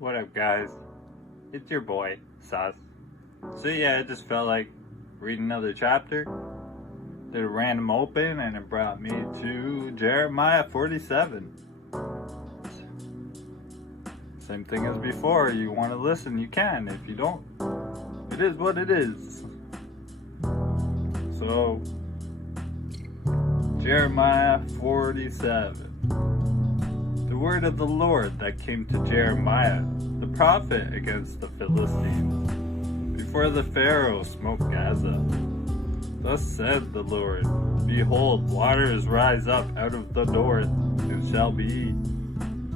What up, guys? It's your boy, Sauce. So yeah, I just felt like reading another chapter. Did a random open and it brought me to Jeremiah 47. Same thing as before. You want to listen, you can. If you don't, it is what it is. So, Jeremiah 47. The word of the Lord that came to Jeremiah, the prophet, against the Philistines, before the Pharaoh smote Gaza. Thus said the Lord, Behold, waters rise up out of the north, and shall be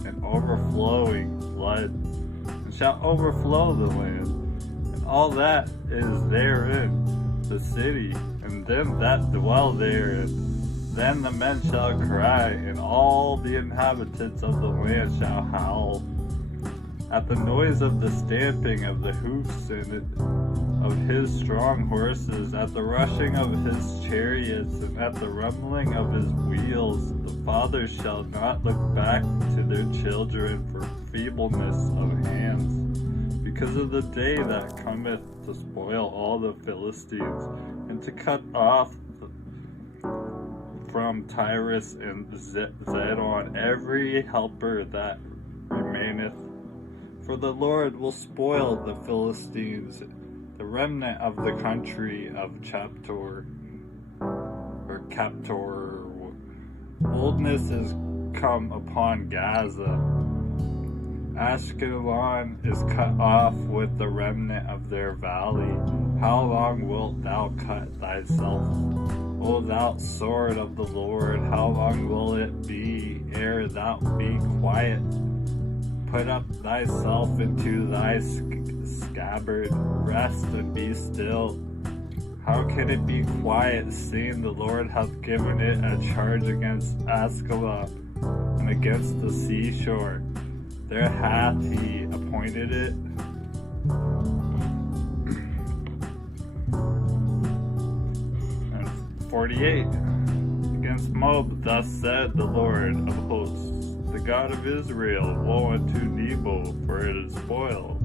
an overflowing flood, and shall overflow the land, and all that is therein, the city, and them that dwell therein. Then the men shall cry, and all the inhabitants of the land shall howl, at the noise of the stamping of the hoofs and of his strong horses, at the rushing of his chariots, and at the rumbling of his wheels. The fathers shall not look back to their children for feebleness of hands, because of the day that cometh to spoil all the Philistines, and to cut off from Tyrus and Zidon every helper that remaineth. For the Lord will spoil the Philistines, the remnant of the country of Captor. Boldness is come upon Gaza. Ashkelon is cut off with the remnant of their valley. How long wilt thou cut thyself, O thou sword of the Lord? How long will it be ere thou be quiet? Put up thyself into thy scabbard, rest and be still. How can it be quiet, seeing the Lord hath given it a charge against Askelon and against the seashore? There hath he appointed it. And 48. Against Moab, thus said the Lord of hosts, the God of Israel, woe unto Nebo, for it is spoiled.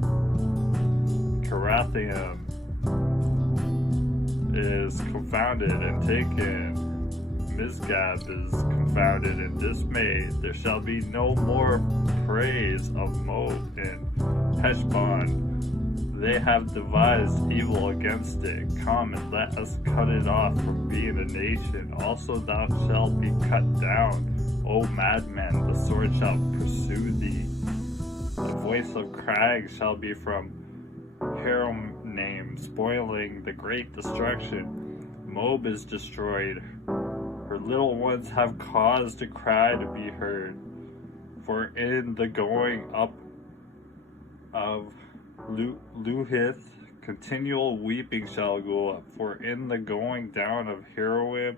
Kirathaim is confounded and taken. Misgab is confounded and dismayed. There shall be no more praise of Moab in Heshbon. They have devised evil against it. Come and let us cut it off from being a nation. Also thou shalt be cut down, O madman, the sword shall pursue thee. The voice of crying shall be from Horonaim, spoiling the great destruction. Moab is destroyed. Her little ones have caused a cry to be heard. For in the going up of Luhith, continual weeping shall go up. For in the going down of Heroim,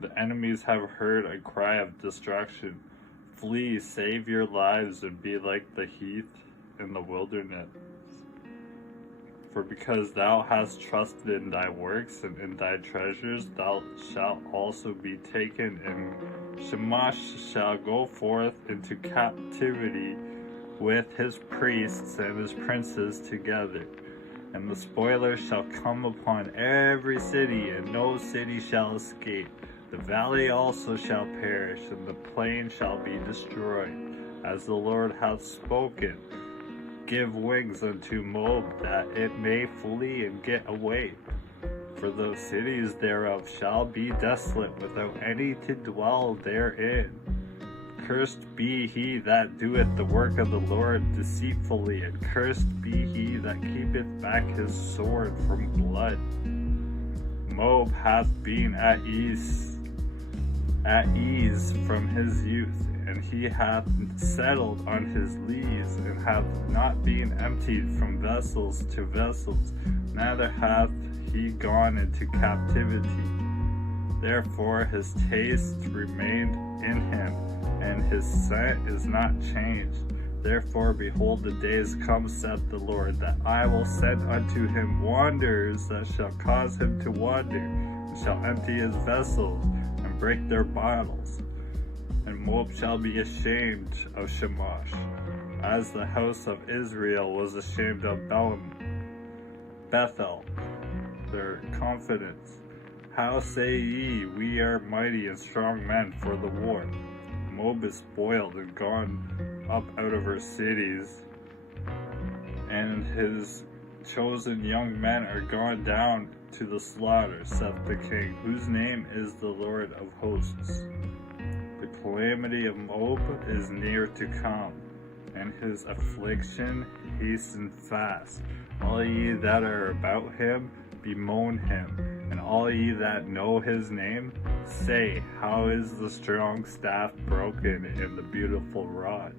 the enemies have heard a cry of destruction. Flee, save your lives, and be like the heath in the wilderness. For because thou hast trusted in thy works and in thy treasures, thou shalt also be taken, and Shamash shall go forth into captivity with his priests and his princes together. And the spoiler shall come upon every city, and no city shall escape. The valley also shall perish, and the plain shall be destroyed, as the Lord hath spoken. Give wings unto Moab, that it may flee and get away. For the cities thereof shall be desolate, without any to dwell therein. Cursed be he that doeth the work of the Lord deceitfully, and cursed be he that keepeth back his sword from blood. Moab hath been at ease from his youth, and he hath settled on his lees, and hath not been emptied from vessels to vessels, neither hath he gone into captivity. Therefore his taste remained in him, and his scent is not changed. Therefore, behold, the days come, saith the Lord, that I will send unto him wanderers that shall cause him to wander, and shall empty his vessels, and break their bottles. and Moab shall be ashamed of Chemosh, as the house of Israel was ashamed of Bethel, their confidence. How say ye, we are mighty and strong men for the war? Moab is spoiled and gone up out of her cities, and his chosen young men are gone down to the slaughter, saith the king, whose name is the Lord of hosts. The calamity of Moab is near to come, and his affliction hasten fast. All ye that are about him, bemoan him, and all ye that know his name, say, how is the strong staff broken and the beautiful rod?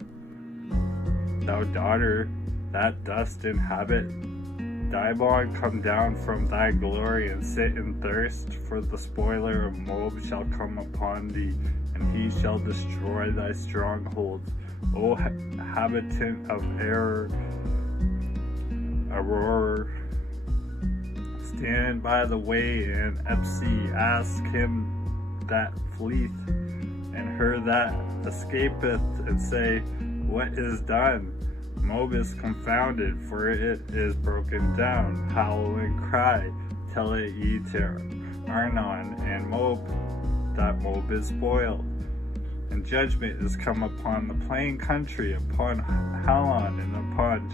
Thou daughter that dost inhabit Dibon, come down from thy glory and sit in thirst, for the spoiler of Moab shall come upon thee, and he shall destroy thy strongholds. O habitant of Aurora, stand by the way, and Epsi, ask him that fleeth, and her that escapeth, and say, what is done? Moab is confounded, for it is broken down. Howl and cry, tell it ye to Arnon and Moab, that Moab is spoiled. And judgment is come upon the plain country, upon Halon, and upon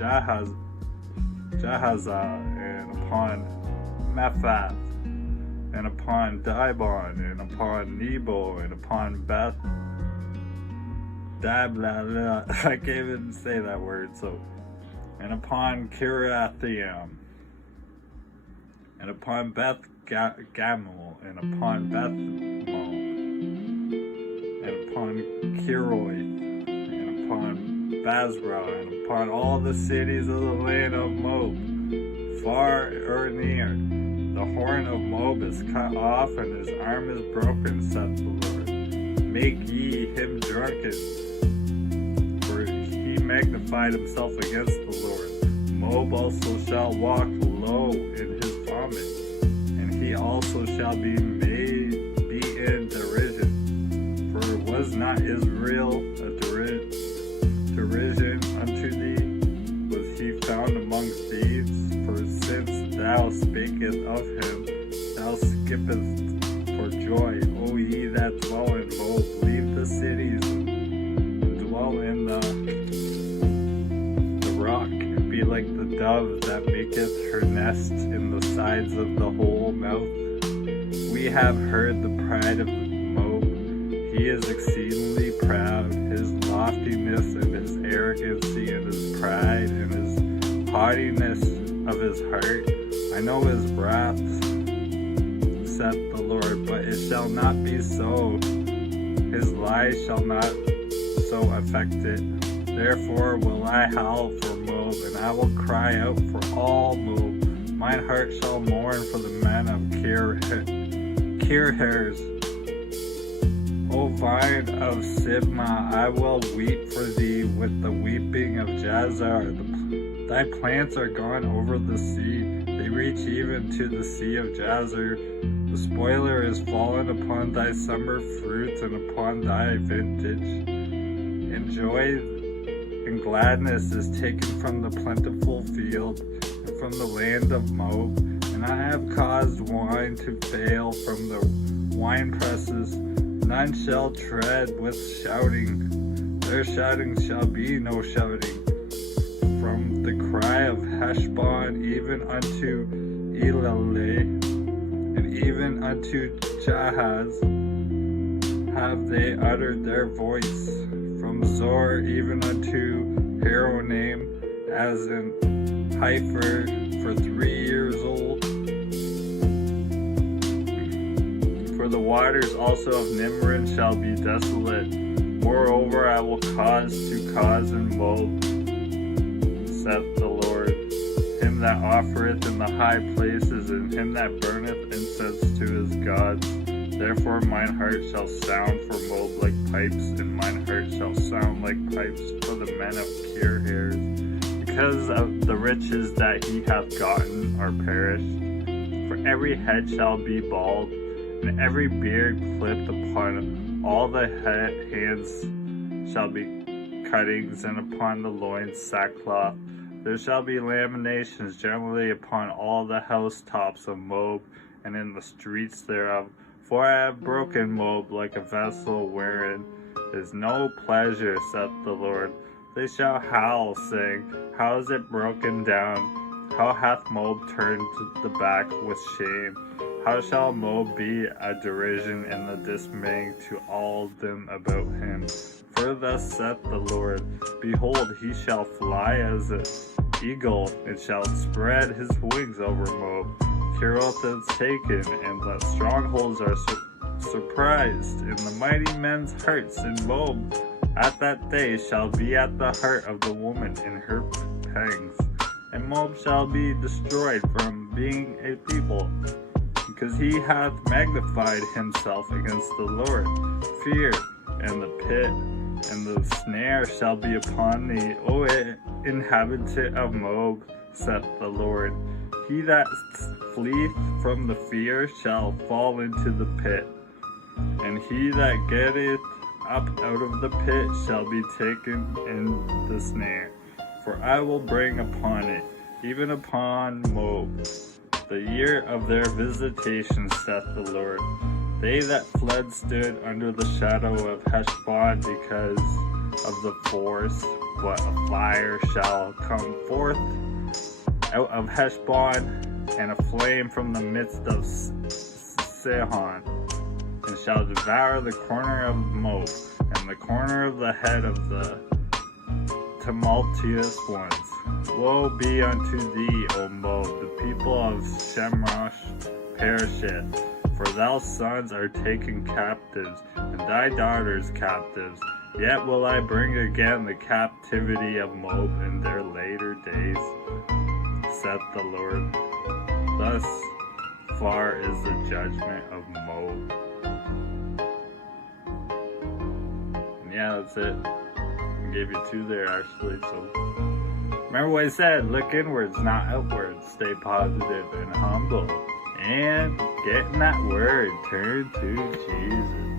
Jahazah, and upon Mephath, and upon Dibon, and upon Nebo, and upon Beth Dabla, I can't even say that word, and upon Kirathaim, and upon Beth Gamul, and upon Beth Mo, and upon Kiroith, and upon Basra, and upon all the cities of the land of Moab, far or near. The horn of Moab is cut off, and his arm is broken, saith the Lord. Make ye him drunken, for he magnified himself against the Lord. Moab also shall walk low in his vomit, and he also shall be made in derision. For was not Israel a derision unto thee? Was he found among thieves? For since thou spakest of him, thou skippest for joy. O ye that dwell in Moab, leave the cities, and dwell in the rock, and be like the dove that maketh her nest in the sides of the whole mouth. We have heard the pride of Moab. He is exceedingly proud, his loftiness and his arrogancy and his pride and his haughtiness of his heart. I know his wrath, saith the Lord, but it shall not be so. His lies shall not so affect it. Therefore will I howl for Moab, and I will cry out for all Moab. Mine heart shall mourn for the men of Kirhares. O vine of Sibmah, I will weep for thee with the weeping of Jazer. Thy plants are gone over the sea, they reach even to the sea of Jazer. The spoiler is fallen upon thy summer fruits and upon thy vintage. And joy and gladness is taken from the plentiful field and from the land of Moab. And I have caused wine to fail from the wine presses. None shall tread with shouting, their shouting shall be no shouting. From the cry of Heshbon even unto Elale, and even unto Jahaz have they uttered their voice. From Zor even unto Haronaim, as in heifer for 3 years old. For the waters also of Nimrin shall be desolate. Moreover, I will cause in Moab, saith the Lord, him that offereth in the high places, and him that burneth incense to his gods. Therefore mine heart shall sound for Moab like pipes, and mine heart shall sound like pipes for the men of Kirhares, because of the riches that he hath gotten are perished. For every head shall be bald, and every beard clipped upon all the hands shall be cuttings, and upon the loins sackcloth. There shall be lamentations generally upon all the housetops of Moab, and in the streets thereof. For I have broken Moab like a vessel wherein is no pleasure, saith the Lord. They shall howl, saying, How is it broken down? How hath Moab turned the back with shame? How shall Moab be a derision and a dismay to all them about him? For thus saith the Lord, Behold, he shall fly as an eagle, and shall spread his wings over Moab. Kerioth is taken, and the strongholds are surprised, and the mighty men's hearts in Moab at that day shall be at the heart of the woman in her pangs. And Moab shall be destroyed from being a people, because he hath magnified himself against the Lord. Fear and the pit and the snare shall be upon thee, O inhabitant of Moab, saith the Lord. He that fleeth from the fear shall fall into the pit, and he that getteth up out of the pit shall be taken in the snare. For I will bring upon it, even upon Moab, the year of their visitation, saith the Lord. They that fled stood under the shadow of Heshbon because of the force, but a fire shall come forth out of Heshbon, and a flame from the midst of Sihon, and shall devour the corner of Moab, and the corner of the head of the tumultuous ones. Woe be unto thee, O Moab, the people of Shemrosh perisheth, for thy sons are taken captives, and thy daughters captives. Yet will I bring again the captivity of Moab in their later days, saith the Lord. Thus far is the judgment of Moab. And yeah, that's it. I gave you two there actually, so remember what I said, look inwards, not outwards. Stay positive and humble. And get in that word, turn to Jesus.